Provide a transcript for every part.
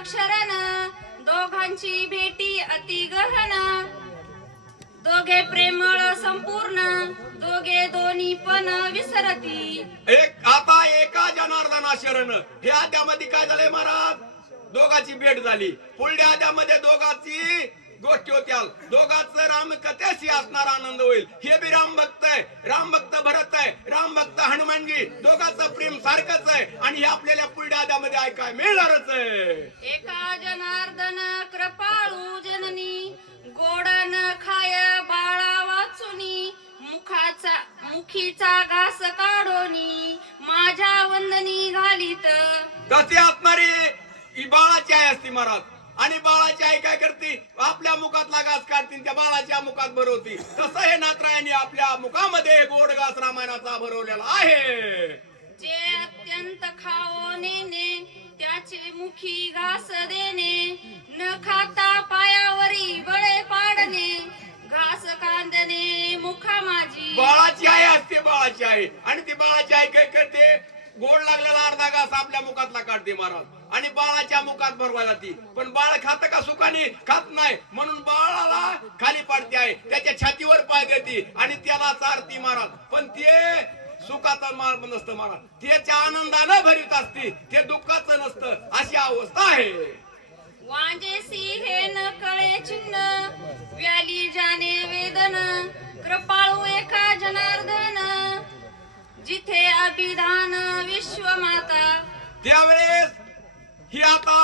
क्षरण दोघांची भेटी अति गहन दोघे प्रेमळ संपूर्ण दोघे दोन्ही पण विसरती एक आता एका जनार्दना शरण हे आद्यामध्ये काय झालंय महाराज दोघांची भेट झाली पुढल्या आद्यामध्ये दोघांची गोष्टी होत्या दोघांचं राम कथेशी असणार आनंद होईल हे बी राम भक्त आहे राम भक्त भरत आहे राम भक्त हनुमानजी दोघांचं प्रेम सारखंच आहे आणि हे आपल्याला पुढल्या आद्यामध्ये ऐकाय मिळणारच आहे एका जनार्दन कृपाळू जननी गोडन खाय बाळा वाचुनी मुखीचा घास काढोनी माझ्या वंदनी घालीत कसे असणारी ही बाळाची आई असती महाराज आणि बाळाची आई काय करते आपल्या मुखातला घास काढते त्या बाळाच्या मुखात भरवती तसं हे नाथरायांनी आपल्या मुखामध्ये गोड घास रामायणाचा भरवलेला आहे जे अत्यंत खाओ नेने त्याचे मुखी घास देणे न खाता पायावरी बळे पाडणे घास कांदणे मुखा माझी बाळाची आई असते बाळाची आई आणि ती बाळाची आई काय करते गोड लागलेला अर्धा घास आपल्या मुखातला काढते महाराज आणि बाळाच्या मुखात भरवायला ती पण बाळ खात का सुखाने खात नाही म्हणून बाळाला खाली पाडते आहे त्याच्या छातीवर पाय देते आणि त्याला चारती महाराज पण ते सुखाचा मार्ग नसतं महाराज त्याच्या आनंदानं भरीत असते ते दुःखाचं नसतं अशी अवस्था आहे वांजेसी हे न कळे चिन्ह व्याली जाणे वेदन कृपाळू एका जनार्दन जिथे अभिधान विश्वमाता त्यावेळेस ही आता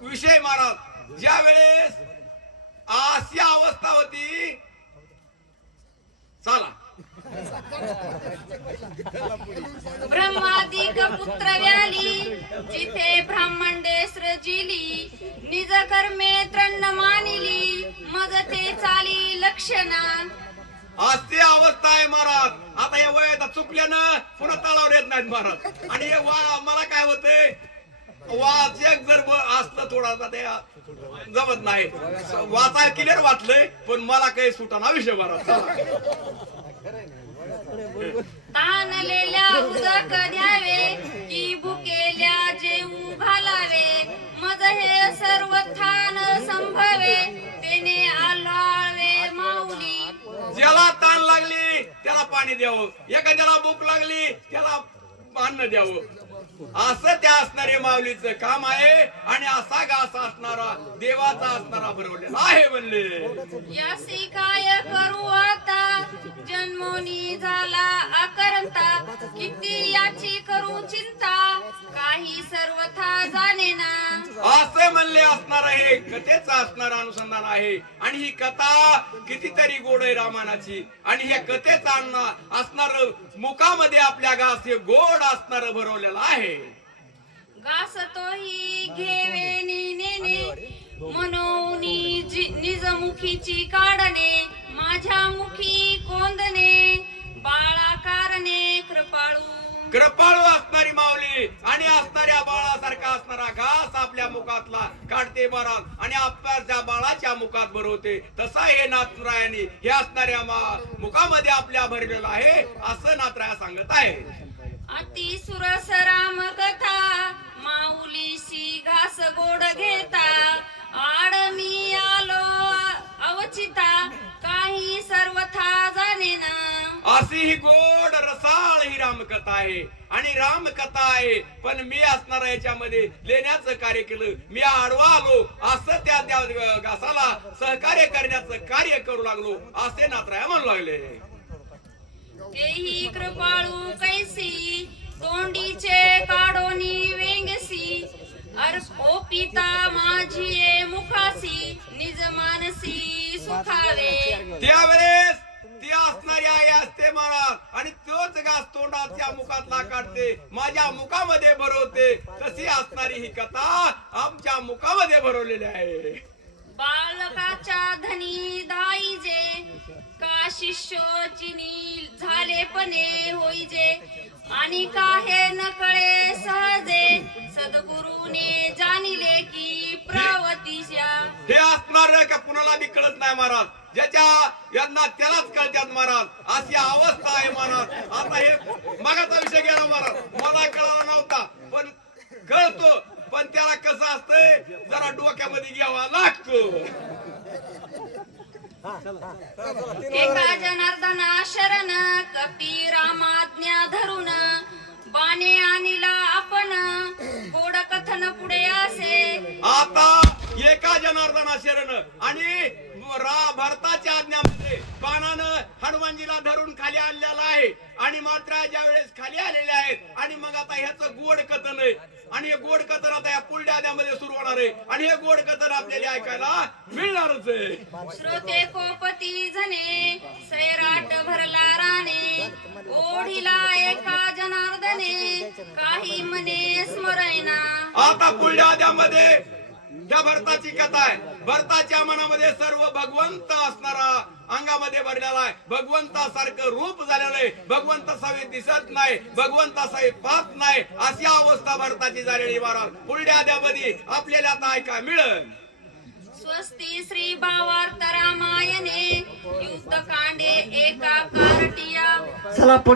विषय महाराज ज्या वेळेस अशी अवस्था होती चला ब्रह्मादिक पुत्र व्याली जिथे ब्राह्मंडे सृजिली निज कर्मे तृण मानिली मज ते चाली लक्षणा अशी अवस्था आहे महाराज आता या वयात चुकल्यानं पुन्हा तळावर येत नाहीत महाराज आणि हे मला काय होतंय वाचक जर असलं थोडासा ते जमत नाही वाचाय क्लिअर वाचलंय पण मला काही सुटाना विषय महाराज ताणलेल्या उदक द्यावे की भुकेल्या जेऊ घालावे मज हे सर्व थान संभवे तेने आलावे माऊली ज्याला ताण लागली त्याला पाणी द्यावं एखाद्याला भूक लागली त्याला अन्न द्यावं असं त्या असणारे माऊलीचं काम आहे आणि असा घास असणारा देवाचा असणारा भरवलेला आहे म्हणले यासी काय करू आता जन्मोनी झाला आकरंता किती याची करू चिंता काही सर्वथा जाणे ना असं म्हणले असणार आहे कथेचं असणार अनुसंधान आहे आणि ही कथा कितीतरी गोड आहे रामायणाची आणि हे कथेचं असणार मुखामध्ये आपल्या घास हे गोड असणार भरवलेलं आहे घास तोही घेवे नेने मनोनी निज मुखीची काढणे माझ्या मुखी कोंदणे बाळा कारणे कृपाळू असणारी माऊली आणि असणाऱ्या बाळासारखा असणारा घास आपल्या मुखातला काढते महाराज आणि आपल्या बाळाच्या मुखात भरवते तसा हे नाथरायानी हे असणाऱ्या मुखामध्ये आपल्या भरलेला आहे असं नाथराया सांगत आहे अति सुरस राम कथा माऊलीशी घास गोड घेता आड मी आलो अवचिता काही सर्वथा जाणे ना अशी ही गोड रसाळ ही रामकथा आहे आणि रामकथा आहे पण मी असणार याच्यामध्ये लेण्याचं कार्य केलं मी आडवा आलो असं त्या घासाला सहकार्य करण्याचं कार्य करू लागलो असे नाथराया म्हणू लागले तेही कृपाळू कैसी तोंडीचे काढोनी वेंगसी ओ पिता माझी मुखासी निज मानसी सुखावे त्यावेळेस ती असणारी आई असते महाराज आणि तोच घास तोंडाच्या मुखातला काढते माझ्या मुखामध्ये भरवते तशी असणारी ही कथा आमच्या मुखामध्ये भरवलेली आहे बालकाच्या धनी दाईजे का शिष्योचिनी झाले पणे होईजे आणि काहे न कळे सहजे सद्गुरूने जाणिले की प्रवतीच्या हे असणार का कुणाला बी कळत नाही महाराज ज्याच्या यांना त्यालाच कळतात महाराज अशी अवस्था आहे महाराज आता हे मागाचा विषय गेला महाराज मला कळाला नव्हता पण कळतो पण त्याला कसं असतंय जरा डोक्यामध्ये घ्यावा लागतो. एका जनार्दना शरण कपी रामाज्ञा धरून बाणे आणिला आपण गोड कथन पुढे असे. आता एका जनार्दना शरण आणि भरताच्या आज्ञामध्ये बाणानं हनुमानजीला धरून खाली आणलेला आहे आणि मात्र ज्या वेळेस खाली आलेले आहेत आणि मग आता ह्याचं गोड कथन आहे आणि हे गोड कथन आता या पुलड्यामध्ये सुरू होणार आहे आणि हे गोड कथन आपल्याला ऐकायला मिळणारच आहे. श्रोते कोपती जने सैराट भरला राणे ओढीला एका जनार्दने काही मने स्मरेना. आता पुलड्यामध्ये त्या भरताची कथा आहे. भरताच्या मनामध्ये सर्व भगवंत असणारा अंगामध्ये भरलेला आहे. भगवंतासारखं रूप झालेलं आहे. भगवंतासावे दिसत नाही, भगवंतासावे पाहत नाही, अशी अवस्था भरताची झालेली महाराज पुलड्यामध्ये आपल्याला आता ऐका मिळेल. स्वस्ती श्री भावार्थ रामायणे युद्ध कांडे एका कारटिया. चला पुढे.